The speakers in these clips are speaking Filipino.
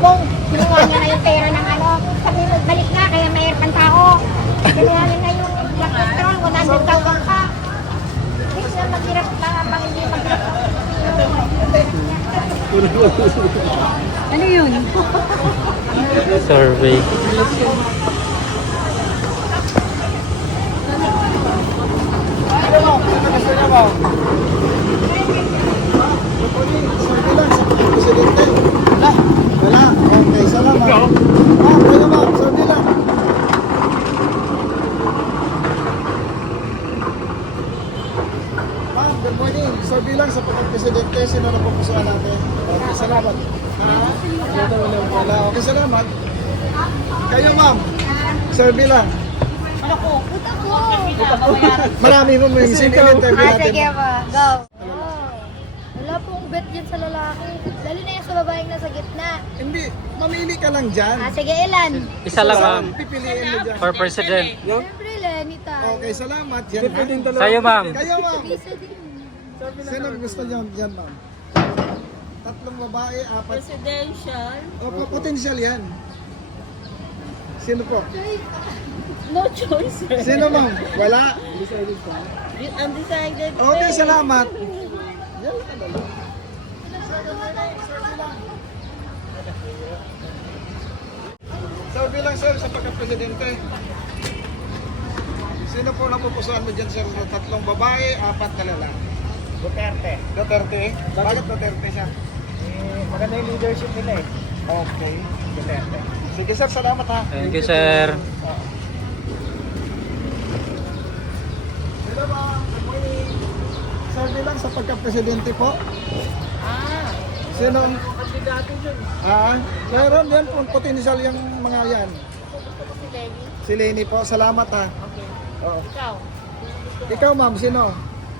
bubong. Kinuha niya na yung pera ng ano. Sabi mo, balik na, kaya mayroon pang tao. Kinuha niya na yung blood control, 100,000 pa. Hindi siya maghirap na, pang hindi maghirap. Ano yun? Survey. Wala. Okay, salamat. Kayo ma'am, sabi lang. Ma'am, good morning. Sabi lang sa pagka-presidente, sino na pupusuan natin? Okay, salamat. Wala. Okay, salamat. Kayo ma'am, sabi lang. Ano ko? Puta ko! Marami mo yung sinilin kayo natin. Sige ba, go. Wala pong bet dyan sa lalaki. Lalo na yung sa babaeng nasa gitna. Hindi, mamili ka lang dyan. Sige, ilan? Isa lang ma'am. Pipiliin mo dyan. For president. Siyempre, Lenny tayo. Okay, salamat. Yan ha. Sa'yo ma'am. Kayo ma'am. Bisa din. Sino gusto niyo dyan ma'am? Tatlong babae, apat. Presidential. Opo, potential yan. Sino po? No choice. Sino ma'am? Wala. Undecided. Okay, salamat. Sabi lang sir sa pagka-presidente. Sino po napupusuan mo dyan sir? Tatlong babae, apat na lalaki. Duterte. Duterte? Bakit Duterte siya? Maganda yung leadership nila eh. Okay. Duterte. Sige sir, salamat ha. Thank you sir. Hello ma'am, good morning. Sabi lang sa pagka-presidente po. Sino? Kandidato dyan. Meron yan po potential yung mga yan. Si Lenny. Si Lenny po, salamat ha. Okay. Oo. Ikaw. Ikaw ma'am, sino?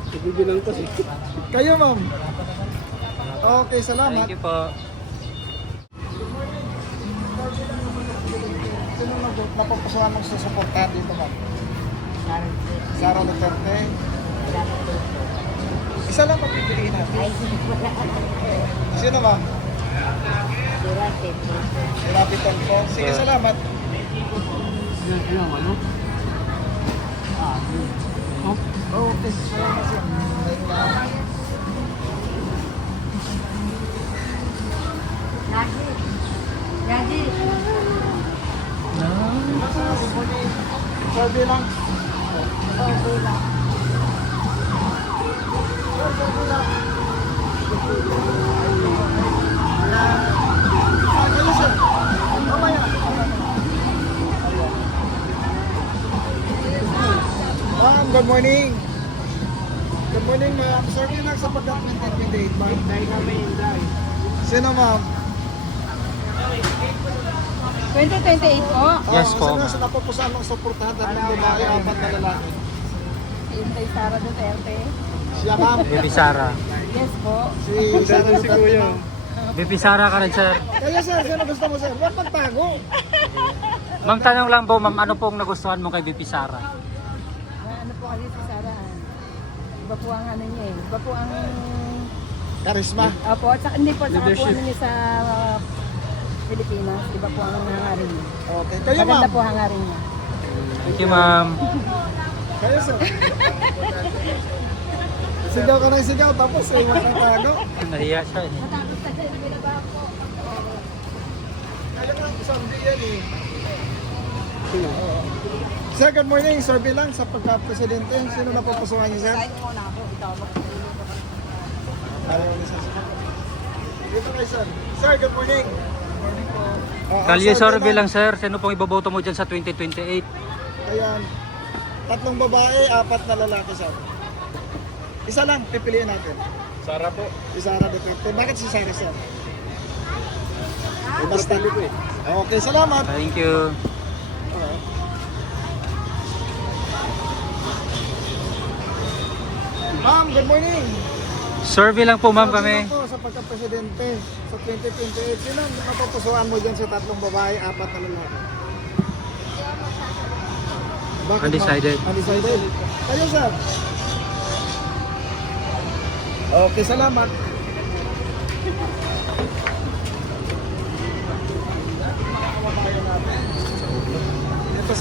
Ibibilang ko si. Kayo ma'am. Okay, salamat. Thank you po. Sino napupusuan mong susuportahan dito ma'am? Sara Duterte. Isa lang pagpipiliin natin. Sino ma'am? Sirapitan po. Sige, salamat. Ano? Okay, salamat sir. Raji. Sabi lang. Ma'am, good morning. Good morning ma'am. Sabi lang sa pagka-2028 ma'am. Sino ma'am? 2028 po. Yes po. Sino sa napupusuan mong suportahan at ng babae, apat na lalaki? Kay Sara Duterte. Siya ma'am. Baby Sara. Yes po. Si Sara Duterte ma'am. Baby Sara ka rin sir. Kaya sir, sino gusto mo sir? Huwag magtago. Ma'am, tanong lang po ma'am, ano pong nagustuhan mo kay Baby Sara? Ano po kasi si Sara? Iba po ang ano niya eh. Iba po ang... Karisma. Opo, at saka hindi po. At saka po ano niya sa Pilipinas. Iba po ang hangarin niya. Okay. Kayo Maganda ma'am. po hangarin niya. Thank you ma'am. Kayo sir. Sigaw ka ng sigaw tapos iwan ng tago. Nahiya siya eh. Kaya lang, isang yan eh. Sir, good morning. Survey lang sa pagka-presidente. Sino na pupusuhan niyo sir? Ayaw ni sir. Dito kay sir. Sir, good morning. Good morning po. Kalye survey lang sir, sino pong iboboto mo dyan sa 2028? Ayan. Tatlong babae, apat na lalaki sir. Isa lang, pipiliin natin. Sara po. Si Sara Duterte. Bakit si Sara sir? Basta. Okay, salamat. Thank you. Ma'am, good morning. Survey lang po ma'am kami. Sino po sa pagka-presidente sa 2028? Sino ang napupusuan mo dyan sa tatlong babae, apat na lalaki? Bakit, Undecided. ma'am? Undecided. Kayo, sir? Okay, salamat.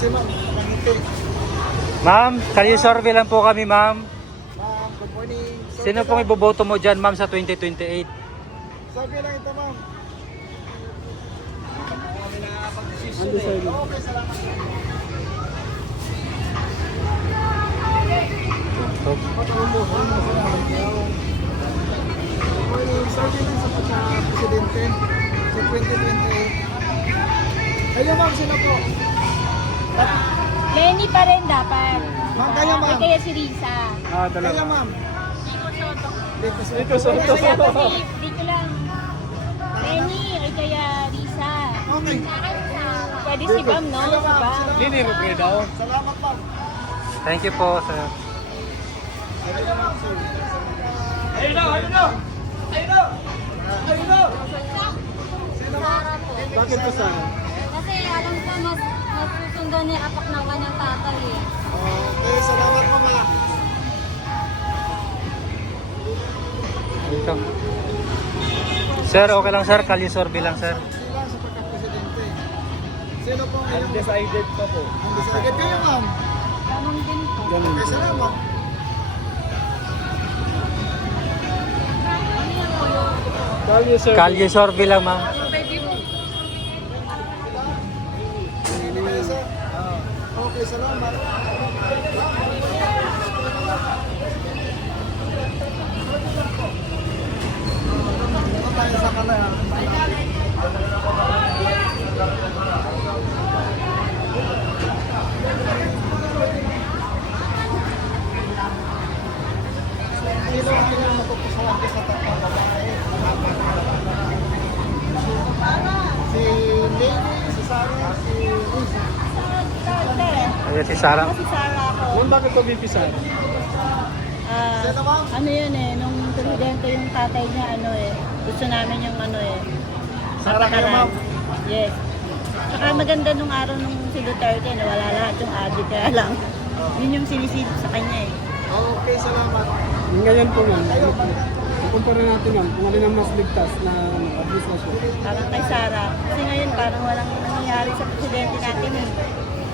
si ma'am, nakangiti. Ma'am, kalisurvey lang po kami, ma'am. Ma'am, good morning. Sino pong iboboto mo dyan, ma'am, sa 2028? Sabi lang ito, ma'am. Undecided. Okay, salamat. Good morning. Sabi lang sa pagka-presidente sa 2028. Kayo, ma'am, sino po? Lenny pa rin dapat. Ma'am, kayo, ma'am. Kaya si Risa. Ah, Kayo, dalawa. ma'am. Dito sa Dito sa ito. Dito lang. Lenny, kaya Risa. Okay. Pwede si Bam, no? Si Bam. Lini Robredo. Salamat, ma'am. Thank you po, sir. Bakit po sa? Kasi alam ko mas susundan ni apak ng kanyang tatay eh. Okay, salamat, mama. Dito. Sir, okay lang, sir. Kalisurvey lang, sir. Sila sa pagka-presidente. Sino po ngayon? Undecided pa po. Undecided kayo, ma'am. Ganun din po. Ganun. Okay, salamat. Kalye, sir. Kalisurvey lang, ma'am. Hindi kayo, sir. Okay, salamat. Ano tayo sa kanila? Sino ang pinamapupusuan ko sa tatlong babae? Si Lady, si Sarah, si Lucy. Ayan si Sarah. Si Sarah ako. Ma'am, bakit po bipisan? Sino, ma'am? Ano yun eh, nung presidente yung tatay niya, ano eh, gusto namin yung ano eh, Sarah kayo, ma'am. Yes. Saka maganda nung araw nung si Duterte, nawala lahat yung adik, kaya lang, yun yung sinisilip sa kanya eh. Okay, salamat. Ngayon po, ma'am. Kumpara natin, ma'am, kung alin ang mas ligtas na administrasyon. Parang kay Sarah. Kasi ngayon parang walang nangyayari sa presidente natin eh.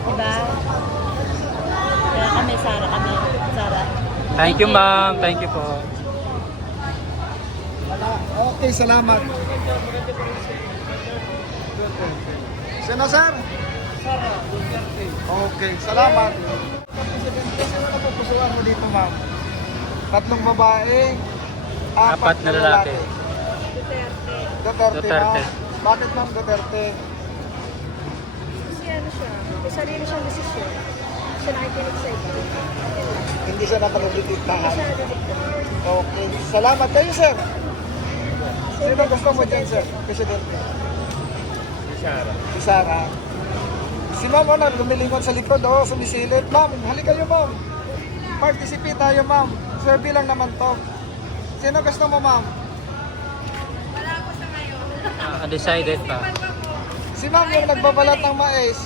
Diba? Kaya kami, Sarah kami. Sarah. Thank you, ma'am. Thank you po. Okay, salamat. Sino, sir? Okay, salamat. Presidente, sino na pupusuan mo dito, ma'am? Tatlong babae, Apat na lalaki. Duterte, Duterte. ma'am. Bakit, ma'am, Duterte? Kasi ano siya, may sarili siyang desisyon. Siya nakikinig sa ito. Hindi siya nakakadidiktahan. Okay, salamat kayo, sir. Sino gusto mo dyan, sir? Presidente. Si Sarah. Si ma'am, ano, lumilingon sa likod, sumisilip. Ma'am, halika kayo, ma'am. Participate tayo, ma'am. Survey lang naman to. Sino gusto mo, ma'am? Undecided pa. Si ma'am yung nagbabalat ng mais.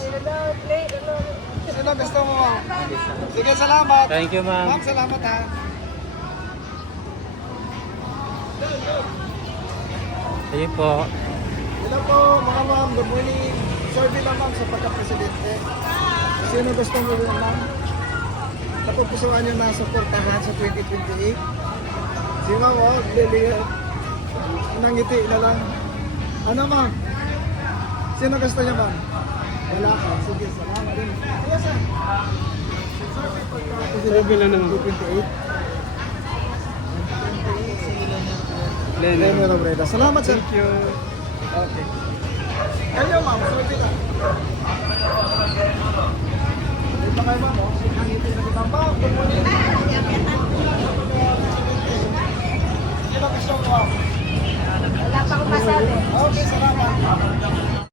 Sino gusto mo, ma'am? Sige, salamat. Thank you, ma'am. Ma'am, salamat, ha. Ayun po. Hello po, mga ma'am. Good morning. Survey lang, ma'am, sa pagka-presidente. Sino gusto mo yun, ma'am? Napupusuan nyo na suportahan sa 2028? Si ma'am, lilihat. Nangiti na lang. Ano, ma'am? Sino gusto niya, ma'am? Wala ka. Sige, salamat din. Yes, sir. Survey pagka-presidente Survey lang naman. 2028. Lene. Lene Robredo. Salamat, sir. Thank you. Okay. Kayo, ma'am, survey lang. Dito kayo, ma'am. Nangiti na kita, ma'am. Good morning.